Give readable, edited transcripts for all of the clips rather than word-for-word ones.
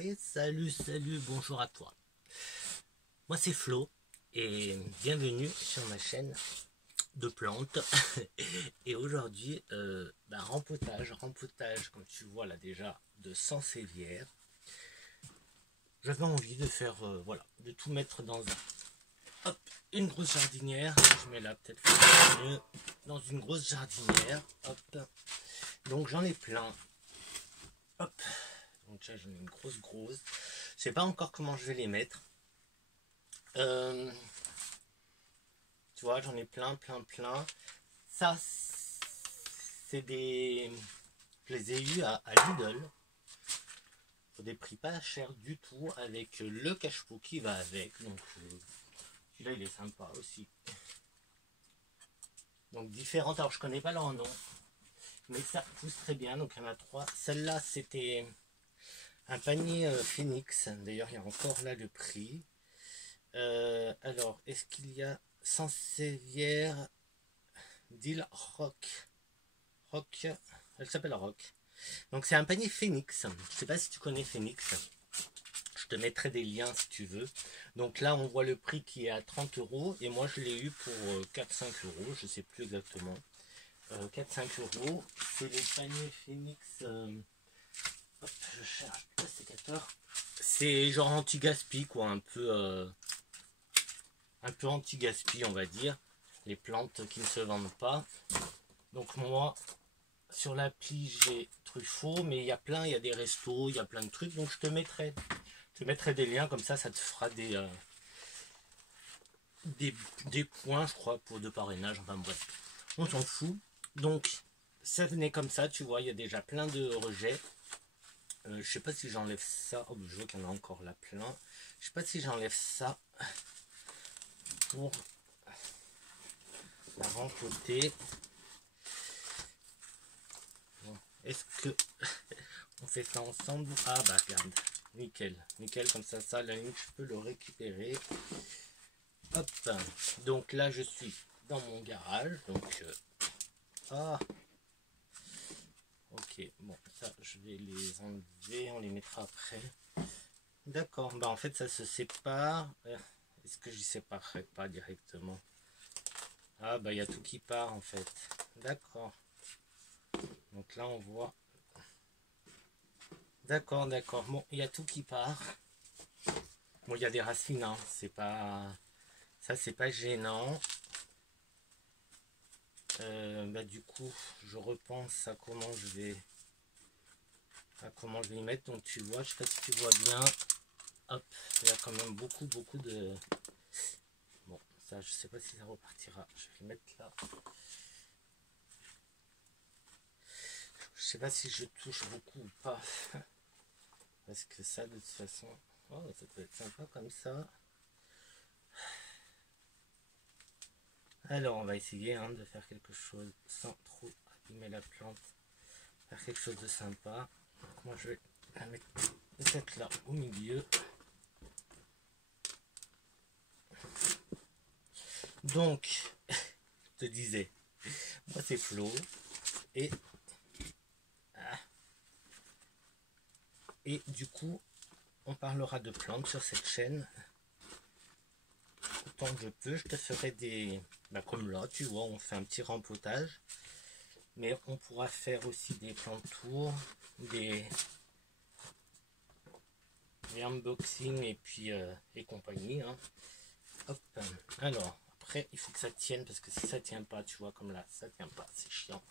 Et salut, bonjour à toi. Moi c'est Flo et bienvenue sur ma chaîne de plantes. Et aujourd'hui, rempotage comme tu vois là déjà de sansevieria. J'avais envie de faire, voilà, de tout mettre dans une grosse jardinière. Je mets là peut-être mieux dans une grosse jardinière. Hop. Donc j'en ai plein. Hop. Donc là j'en ai une grosse. Je sais pas encore comment je vais les mettre. Tu vois, j'en ai plein. Ça, c'est des... Je les ai eus à Lidl. Pour des prix pas chers du tout. Avec le cache-pot qui va avec. Donc, celui-là, il est sympa aussi. Donc, différentes. Alors, je connais pas leur nom. Mais ça pousse très bien. Donc, il y en a 3. Celle-là, c'était un panier Phoenix. D'ailleurs, il y a encore là le prix. Alors, est-ce qu'il y a sansevieria Deal Rock. Elle s'appelle Rock. Donc c'est un panier Phoenix. Je sais pas si tu connais Phoenix. Je te mettrai des liens si tu veux. Donc là on voit le prix qui est à 30 € et moi je l'ai eu pour 4-5 €. Je sais plus exactement. 4-5 €. C'est les paniers Phoenix. Hop, je cherche le sécateur. C'est genre anti-gaspi quoi, un peu anti-gaspi on va dire. Les plantes qui ne se vendent pas. Donc moi, sur l'appli, j'ai Truffaut, mais il y a des restos, il y a plein de trucs, donc je te mettrai des liens, comme ça te fera des points, je crois, pour de parrainage, enfin bref, on s'en fout. Donc, ça venait comme ça, tu vois, il y a déjà plein de rejets. Je sais pas si j'enlève ça, oh, je vois qu'il y en a encore là plein. Je sais pas si j'enlève ça pour la rempoter. Est-ce que on fait ça ensemble? Ah bah regarde, nickel, comme ça, la ligne, je peux le récupérer. Hop, donc là je suis dans mon garage, donc ok, bon, ça je vais les enlever, on les mettra après. D'accord, bah en fait ça se sépare. Est-ce que j'y séparerai pas directement? Ah bah il y a tout qui part en fait. D'accord. Donc là on voit. D'accord. Bon, il y a tout qui part. Bon, il y a des racines, hein. C'est pas... Ça, c'est pas gênant. Du coup, je repense à comment je vais y mettre. Donc, tu vois, je sais pas si tu vois bien. Hop, il y a quand même beaucoup de... Bon, ça, je sais pas si ça repartira. Je vais le mettre là. Je sais pas si je touche beaucoup ou pas. Parce que ça, de toute façon... Oh, ça peut être sympa comme ça. Alors, on va essayer de faire quelque chose sans trop abîmer la plante. Faire quelque chose de sympa. Donc, moi, je vais la mettre peut-être là au milieu. Donc, je te disais, moi c'est Flo. Et du coup, on parlera de plantes sur cette chaîne. Autant que je peux, je te ferai des... comme là, tu vois, on fait un petit rempotage. Mais on pourra faire aussi des plantours, des unboxing et puis et compagnie. Hop. Alors, après, il faut que ça tienne parce que si ça tient pas, tu vois, comme là, ça tient pas, c'est chiant.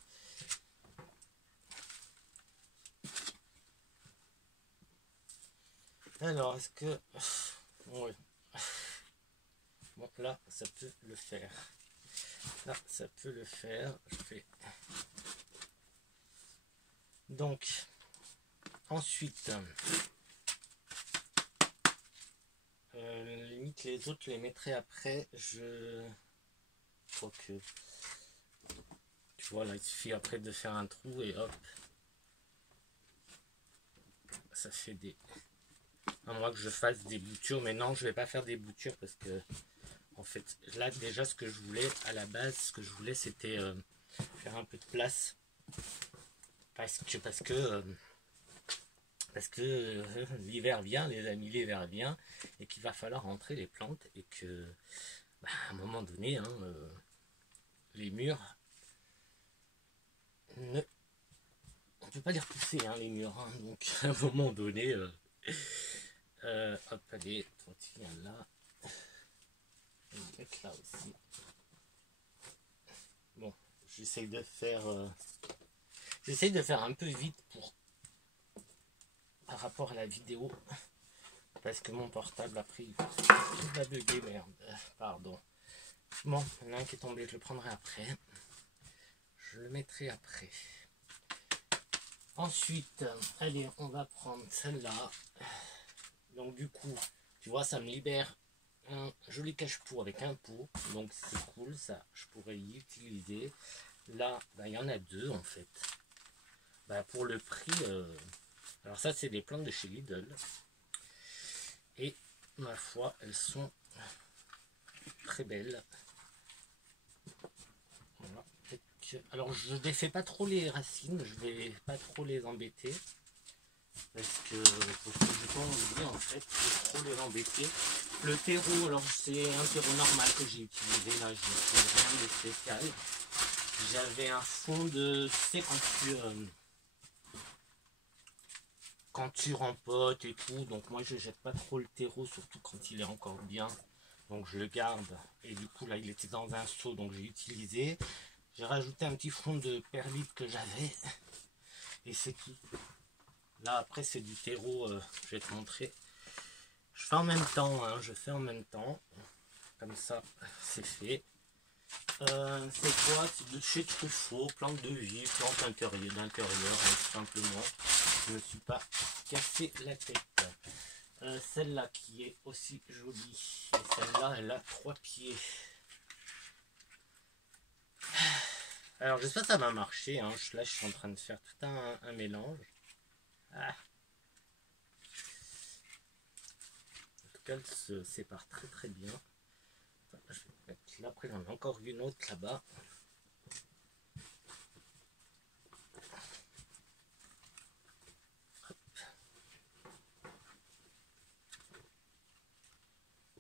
Alors, est-ce que... Ouais. Bon, là, ça peut le faire. Là, ça peut le faire. Je fais... Donc, ensuite, limite les autres, je les mettrai après. Je crois que... Tu vois, là, il suffit après de faire un trou et hop. Ça fait des... À moins que je fasse des boutures, mais non, je vais pas faire des boutures parce que... En fait, là, déjà, ce que je voulais, à la base, c'était faire un peu de place. Parce que Parce que l'hiver vient, les amis, l'hiver vient, et qu'il va falloir rentrer les plantes, et que, bah, à un moment donné, hein, les murs, ne, on ne peut pas les repousser, hein, les murs, hein, donc à un moment donné, hop, allez, toi tu viens là, je vais le mettre là aussi. Bon, j'essaye de faire un peu vite par rapport à la vidéo, parce que mon portable après il va bugger, merde, pardon. Bon, il y en a un qui est tombé, je le prendrai après. Je le mettrai après. Ensuite, allez, on va prendre celle-là. Donc du coup, tu vois, ça me libère un joli cache-pot avec un pot. Donc c'est cool, ça, je pourrais y utiliser. Là, bah, il y en a deux en fait. Bah, pour le prix, alors ça c'est des plantes de chez Lidl. Et ma foi, elles sont très belles. Voilà. Alors je ne défais pas trop les racines, je vais pas trop les embêter. Parce que j'ai pas envie en fait de trop les embêter. Le terreau, alors c'est un terreau normal que j'ai utilisé, là j'ai rien de spécial. J'avais un fond de, tu sais, quand tu rempotes et tout, donc moi je jette pas trop le terreau, surtout quand il est encore bien, donc je le garde. Et du coup là il était dans un seau, donc j'ai utilisé. J'ai rajouté un petit fond de perlite que j'avais, et c'est tout. Là après c'est du terreau, je vais te montrer. Je fais en même temps, hein, je fais en même temps, comme ça c'est fait. C'est quoi? C'est de chez Truffaut, plante de vie, plante d'intérieur, hein, tout simplement. Je ne me suis pas cassé la tête. Celle-là qui est aussi jolie. Et celle-là, elle a 3 pieds. Alors, j'espère que ça va marcher. Hein. Là, je suis en train de faire tout un mélange. Ah. En tout cas, elle se sépare très très bien. Attends, je vais mettre là. Après, j'en ai encore une autre là-bas.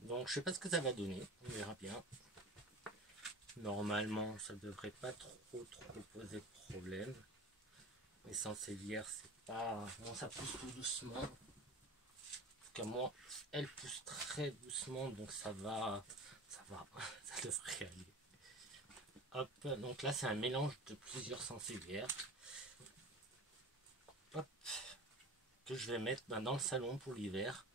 Donc, je sais pas ce que ça va donner. On verra bien. Normalement, ça devrait pas trop poser de problème. Les sansevieres, c'est pas... Bon, ça pousse tout doucement. En tout cas, moi, elle pousse très doucement, donc ça va, ça devrait aller. Hop, donc là, c'est un mélange de plusieurs sansevieres. Hop, que je vais mettre dans le salon pour l'hiver.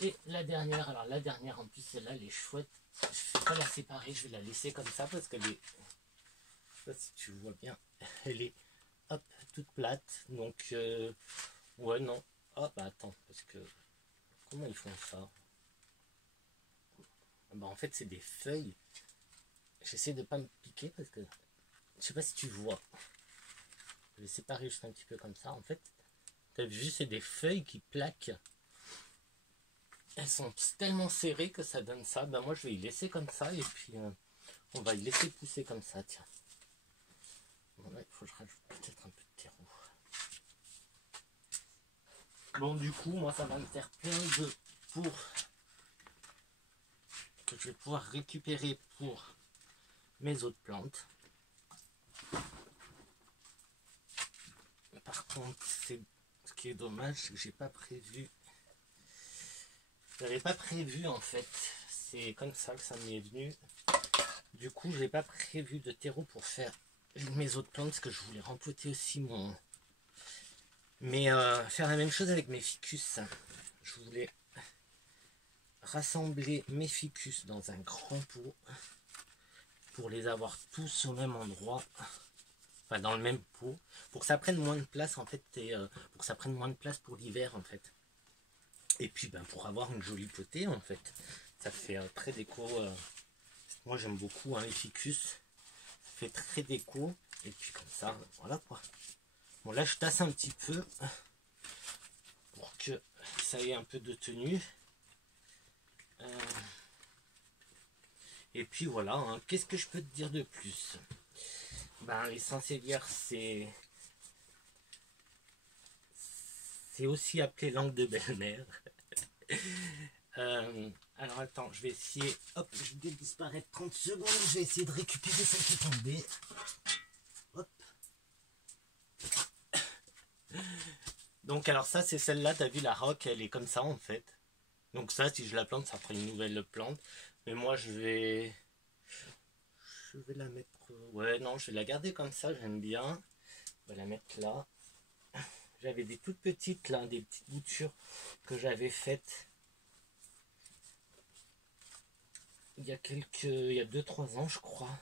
Et la dernière, alors la dernière en plus, celle-là, elle est chouette. Je ne vais pas la séparer, je vais la laisser comme ça parce qu'elle est... Je sais pas si tu vois bien, elle est, hop, toute plate. Donc, ouais, non. Ah, bah attends, parce que... Comment ils font ça? Bah en fait, c'est des feuilles. J'essaie de pas me piquer parce que... Je sais pas si tu vois. Je vais séparer juste un petit peu comme ça. En fait, tu as vu, c'est des feuilles qui plaquent. Elles sont tellement serrées que ça donne ça. Ben moi je vais y laisser comme ça et puis on va y laisser pousser comme ça. Tiens. Bon là il faut que je rajoute peut-être un peu de terreau. Bon du coup moi ça va me faire plein de pour que je vais pouvoir récupérer pour mes autres plantes. Par contre c'est ce qui est dommage, c'est que j'ai pas prévu. J'avais pas prévu en fait. C'est comme ça que ça m'est venu. Du coup, je n'ai pas prévu de terreau pour faire mes autres plantes parce que je voulais rempoter aussi mon... Mais faire la même chose avec mes ficus. Je voulais rassembler mes ficus dans un grand pot pour les avoir tous au même endroit. Enfin, dans le même pot. Pour que ça prenne moins de place en fait. Et pour que ça prenne moins de place pour l'hiver en fait. Et puis ben, pour avoir une jolie potée en fait. Ça fait très déco. Moi j'aime beaucoup hein, les ficus. Ça fait très déco. Et puis comme ça, voilà quoi. Bon là je tasse un petit peu. Pour que ça ait un peu de tenue. Et puis voilà. Hein. Qu'est-ce que je peux te dire de plus? ben, les sansevieres, c'est aussi appelé langue de belle-mère. Alors attends, je vais essayer, hop, je vais disparaître 30 secondes, je vais essayer de récupérer celle qui est tombée. Hop. Donc alors ça c'est celle-là, t'as vu la roque, elle est comme ça en fait. Donc ça, si je la plante, ça fera une nouvelle plante. Mais moi je vais la mettre, ouais non, je vais la garder comme ça, j'aime bien. Je vais la mettre là. J'avais des toutes petites là, des petites boutures que j'avais faites il y a 2-3 ans je crois.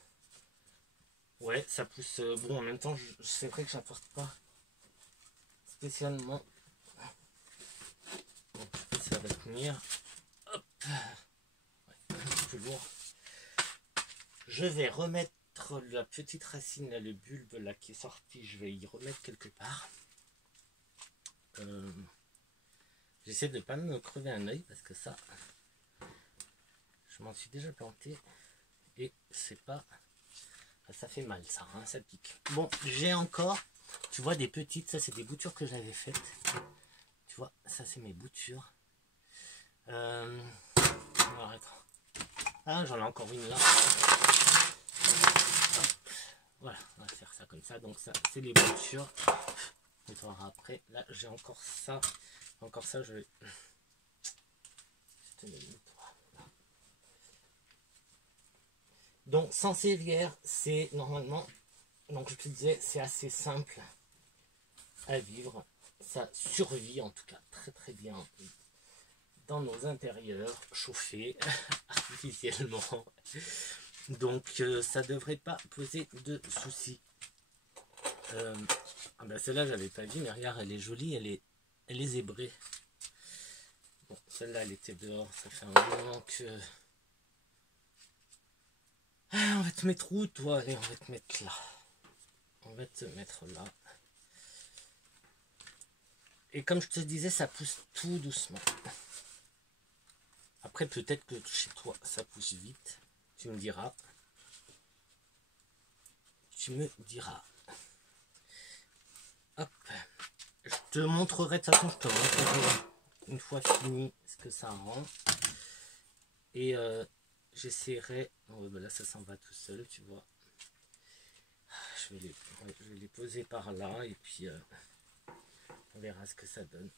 Ouais, ça pousse. Bon, en même temps, c'est vrai que j'apporte pas spécialement. Bon, ça va tenir. Hop. Ouais, un petit peu lourd. Je vais remettre la petite racine, là, le bulbe là qui est sorti. Je vais y remettre quelque part. J'essaie de pas me crever un œil parce que ça, je m'en suis déjà planté et c'est pas. Ça fait mal ça, hein, ça pique. Bon, j'ai encore, tu vois, des petites, ça c'est des boutures que j'avais faites. Tu vois, ça c'est mes boutures. Alors, attends. Ah, j'en ai encore une là. Voilà, on va faire ça comme ça. Donc ça, c'est les boutures. On verra après. Là, j'ai encore ça. Encore ça, je vais... Donc, sansevieres, c'est normalement... Donc, je te disais, c'est assez simple à vivre. Ça survit, en tout cas, très très bien dans nos intérieurs, chauffés artificiellement. Donc, ça devrait pas poser de soucis. Ah ben celle-là, j'avais pas vu, mais regarde, elle est jolie, elle est zébrée. Bon, celle-là, elle était dehors, ça fait un moment que... Ah, on va te mettre où, toi? Allez, on va te mettre là. On va te mettre là. Et comme je te disais, ça pousse tout doucement. Après, peut-être que chez toi, ça pousse vite. Tu me diras. Tu me diras. Hop. Je te montrerai, de toute façon, je te montrerai une fois fini ce que ça rend. Et j'essaierai... Oh, ben là, ça s'en va tout seul, tu vois. Je vais les poser par là et puis on verra ce que ça donne.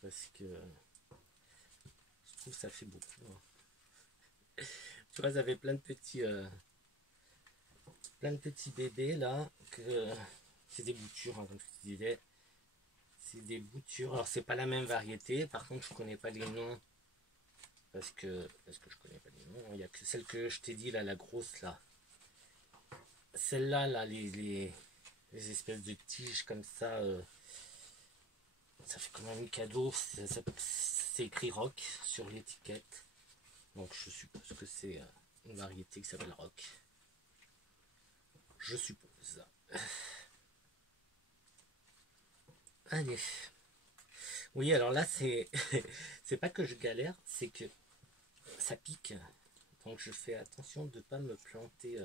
Parce que je trouve que ça fait beaucoup. Hein. Tu vois, j'avais plein de petits bébés là. Que c'est des boutures, hein, comme je te disais. C'est des boutures. Alors c'est pas la même variété. Par contre, je connais pas les noms. Parce que je connais pas les noms. Il n'y a que celle que je t'ai dit là, la grosse là. Celle-là, là, les espèces de tiges comme ça, ça fait quand même un cadeau. C'est écrit rock sur l'étiquette. Donc je suppose que c'est une variété qui s'appelle rock. Je suppose. Allez. Oui, alors là, c'est c'est pas que je galère, c'est que ça pique. Donc je fais attention de pas me planter,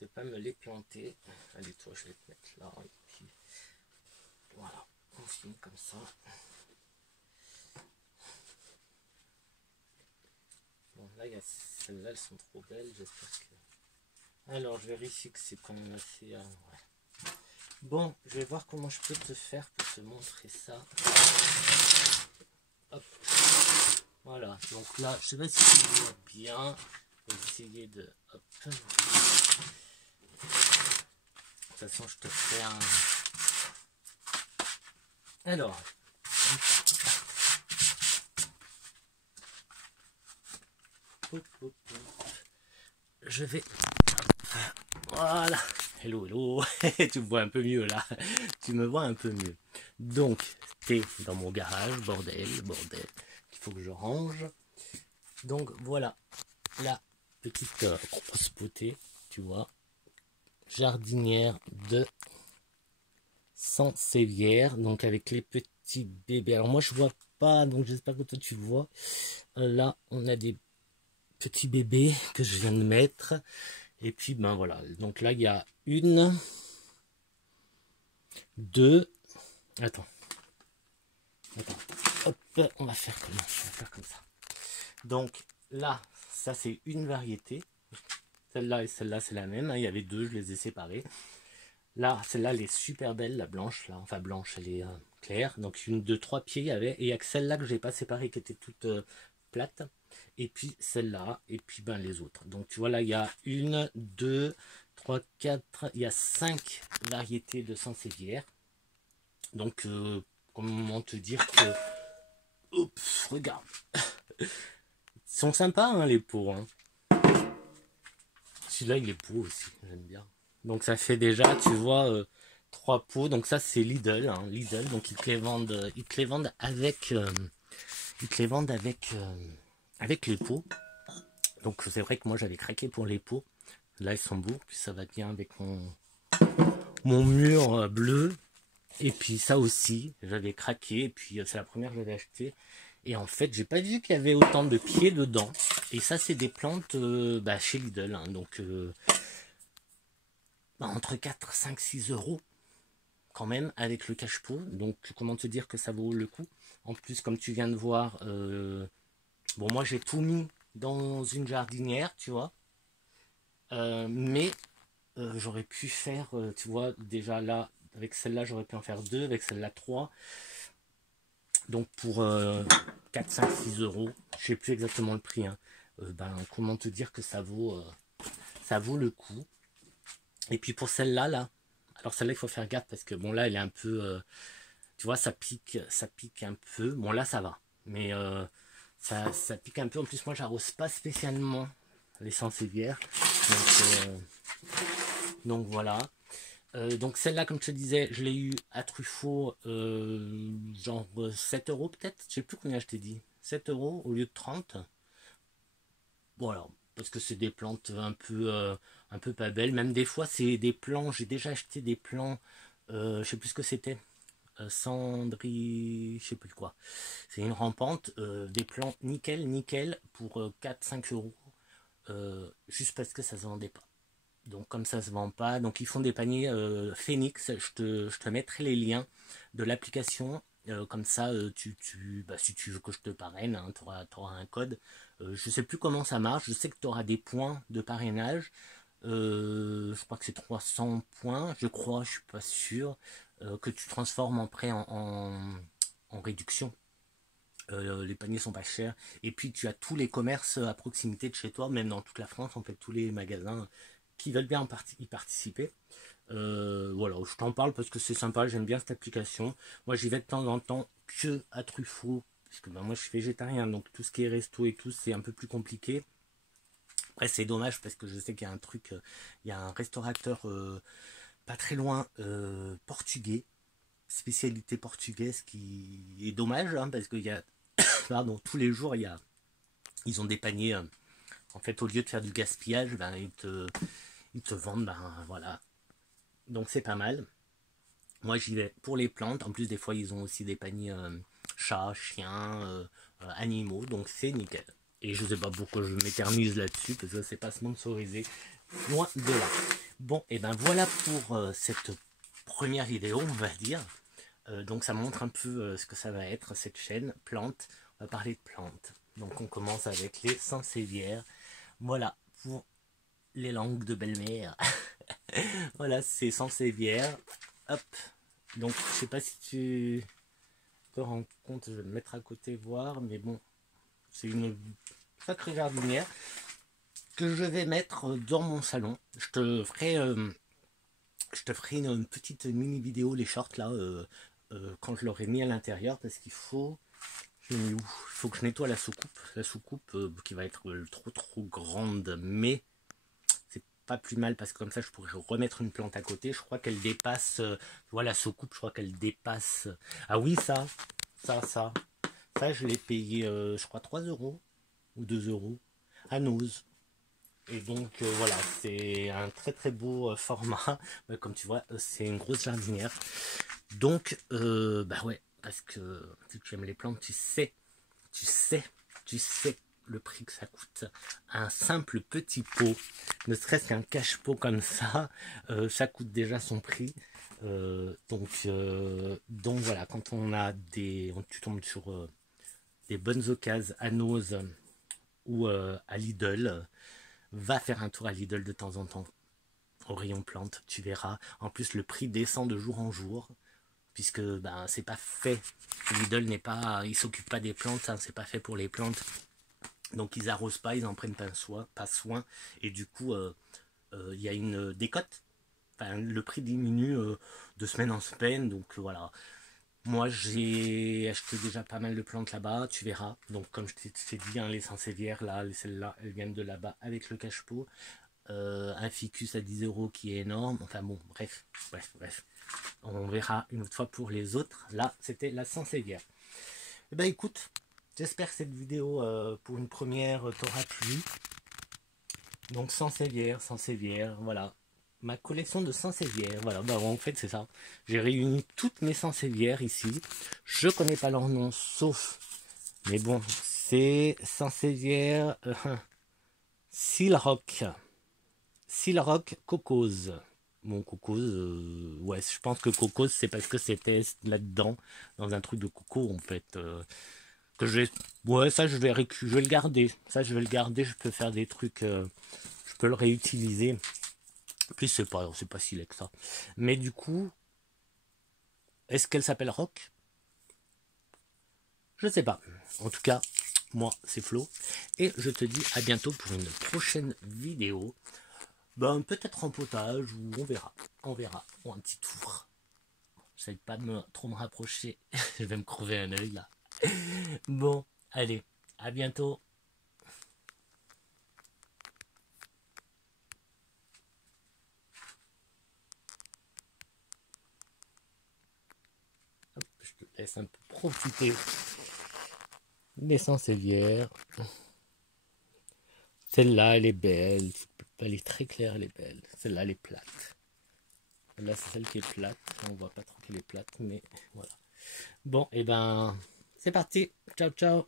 de pas me les planter. Allez, toi, je vais te mettre là. Et puis voilà, on filme comme ça. Bon, là, il y a celles-là, elles sont trop belles, j'espère que... Alors, je vérifie que c'est quand même assez... ouais. Bon, je vais voir comment je peux te faire pour te montrer ça. Hop. Voilà, donc là, je sais pas si tu vois bien. Je vais essayer de... Hop. De toute façon, je te fais un... Alors... Je vais... Voilà. Hello, hello. Tu me vois un peu mieux là. Tu me vois un peu mieux. Donc, t'es dans mon garage, bordel. Il faut que je range. Donc, voilà. La petite grosse potée, tu vois. Jardinière de sansevieres. Donc, avec les petits bébés. Alors, moi, je vois pas. Donc, j'espère que toi, tu vois. Là, on a des petits bébés que je viens de mettre. Et puis ben voilà, donc là il y a une, deux, attends, hop, on va faire comme ça. Donc là, ça c'est une variété. Celle-là et celle-là c'est la même, hein. Il y avait deux, je les ai séparées. Là, celle-là elle est super belle, la blanche, là, enfin blanche, elle est claire. Donc une, deux, trois pieds il y avait, et il y a que celle-là que j'ai pas séparée qui était toute plate. Et puis celle-là, et puis ben les autres. Donc tu vois là, il y a une, deux, trois, quatre, il y a 5 variétés de sansevieria. Donc comment te dire que... Oups, regarde. Ils sont sympas hein, les pots. Hein. Celui-là il est beau aussi, j'aime bien. Donc ça fait déjà, tu vois, 3 pots. Donc ça c'est Lidl, hein, Lidl. Donc ils te les vendent avec... ils te les vendent avec les pots. Donc c'est vrai que moi j'avais craqué pour les pots. Là ils sont beaux, puis ça va bien avec mon mur bleu. Et puis ça aussi, j'avais craqué, et puis c'est la première que j'avais acheté. Et en fait, j'ai pas vu qu'il y avait autant de pieds dedans. Et ça, c'est des plantes chez Lidl. Hein, donc entre 4, 5, 6 euros quand même avec le cache-pot. Donc comment te dire que ça vaut le coup. En plus, comme tu viens de voir, bon moi j'ai tout mis dans une jardinière, tu vois. Mais j'aurais pu faire, tu vois, déjà là, avec celle-là, j'aurais pu en faire 2, avec celle-là 3. Donc pour 4, 5, 6 euros, je sais plus exactement le prix. Hein. Comment te dire que ça vaut le coup. Et puis pour celle-là, alors celle-là, il faut faire gaffe parce que bon là, elle est un peu, tu vois, ça pique un peu. Bon là, ça va. Mais ça pique un peu. En plus, moi, j'arrose pas spécialement les sansevieria. Donc voilà. Donc celle-là, comme je te disais, je l'ai eu à Truffaut, genre 7 euros peut-être. Je sais plus combien je t'ai dit. 7 euros au lieu de 30. Voilà, parce que c'est des plantes un peu pas belles. Même des fois, c'est des plants. J'ai déjà acheté des plants, je sais plus ce que c'était. Cendri, je sais plus quoi. C'est une rampante, des plants nickel pour 4-5 euros. Juste parce que ça se vendait pas. Donc comme ça se vend pas, donc ils font des paniers Phoenix, je te mettrai les liens de l'application, comme ça si tu veux que je te parraine, hein, tu auras un code. Je sais plus comment ça marche, je sais que tu auras des points de parrainage, je crois que c'est 300 points, je crois, je suis pas sûr, que tu transformes après en réduction. Les paniers sont pas chers, et puis tu as tous les commerces à proximité de chez toi, même dans toute la France, en fait tous les magasins qui veulent bien y participer. Voilà, je t'en parle parce que c'est sympa, j'aime bien cette application. Moi j'y vais de temps en temps que à Truffaut, parce que moi je suis végétarien, donc tout ce qui est resto et tout c'est un peu plus compliqué. Après c'est dommage parce que je sais qu'il y a un truc, il y a un restaurateur pas très loin, portugais, spécialité portugaise, qui est dommage hein, parce qu'il y a pardon, tous les jours ils ont des paniers, en fait au lieu de faire du gaspillage, ils te vendent, voilà. Donc c'est pas mal. Moi j'y vais pour les plantes. En plus des fois ils ont aussi des paniers chats, chiens, animaux. Donc c'est nickel. Et je sais pas pourquoi je m'éternise là-dessus parce que c'est pas sponsorisé. Loin de là. Bon et ben voilà pour cette première vidéo on va dire. Donc ça montre un peu ce que ça va être cette chaîne plantes. On va parler de plantes. Donc on commence avec les sansevieria. Voilà pour les langues de belle-mère. Voilà, c'est sansevieria. Hop. Donc, je sais pas si tu te rends compte, je vais me mettre à côté voir, mais bon, c'est une sacrée jardinière que je vais mettre dans mon salon. Je te ferai une petite mini vidéo, les shorts là, quand je l'aurai mis à l'intérieur, parce qu'il faut... Je l'ai mis où ? Il faut que je nettoie la soucoupe. La soucoupe qui va être trop grande, mais c'est pas plus mal parce que comme ça je pourrais remettre une plante à côté. Je crois qu'elle dépasse, voilà, la soucoupe, je crois qu'elle dépasse. Ah oui, ça je l'ai payé, je crois 3 euros ou 2 euros à Nose. Et donc voilà, c'est un très beau format. Comme tu vois, c'est une grosse jardinière. Donc ouais, parce que si tu aimes les plantes, tu sais le prix que ça coûte. Un simple petit pot, ne serait-ce qu'un cache-pot comme ça coûte déjà son prix. Donc voilà, quand on a tu tombes sur des bonnes occasions à Noz ou à Lidl, va faire un tour à Lidl de temps en temps au rayon plantes, tu verras. En plus, le prix descend de jour en jour, puisque ben, c'est pas fait. Lidl n'est pas, il s'occupe pas des plantes, hein, c'est pas fait pour les plantes. Donc ils arrosent pas, ils en prennent pas soin, et du coup, il y a une décote. Enfin, le prix diminue de semaine en semaine, donc voilà. Moi, j'ai acheté déjà pas mal de plantes là-bas, tu verras. Donc, comme je t'ai dit, hein, les sansevieres, là, celles-là, elles viennent de là-bas avec le cache-pot. Un ficus à 10 € qui est énorme. Enfin bon, bref. On verra une autre fois pour les autres. Là, c'était la sansevieire. Eh ben, écoute, j'espère que cette vidéo, pour une première, t'aura plu. Donc, sansevieire, voilà. Ma collection de sansevieres, voilà, bah en fait c'est ça. J'ai réuni toutes mes sansevieres ici. Je connais pas leur nom, sauf, mais bon, c'est sansevieres Silrock Cocos. Bon, Cocos, ouais, je pense que Cocos c'est parce que c'était là-dedans, dans un truc de coco en fait. Que je vais, ouais, ça je vais le garder. Ça je vais le garder, je peux faire des trucs, je peux le réutiliser. Plus c'est pas si laid que ça. Mais du coup, est-ce qu'elle s'appelle Rock? Je sais pas. En tout cas, moi c'est Flo. Et je te dis à bientôt pour une prochaine vidéo. Ben peut-être en potage ou on verra. On verra. Ou un petit tour. J'essaie pas de trop me rapprocher. Je vais me crever un œil là. Bon, allez, à bientôt. Hop, je te laisse un peu profiter. Les sansevieres. Celle-là, elle est belle. Elle est très claire, elle est belle. Celle-là, elle est plate. Là, c'est celle qui est plate. On voit pas trop qu'elle est plate, mais voilà. Bon, et ben, c'est parti. Ciao, ciao.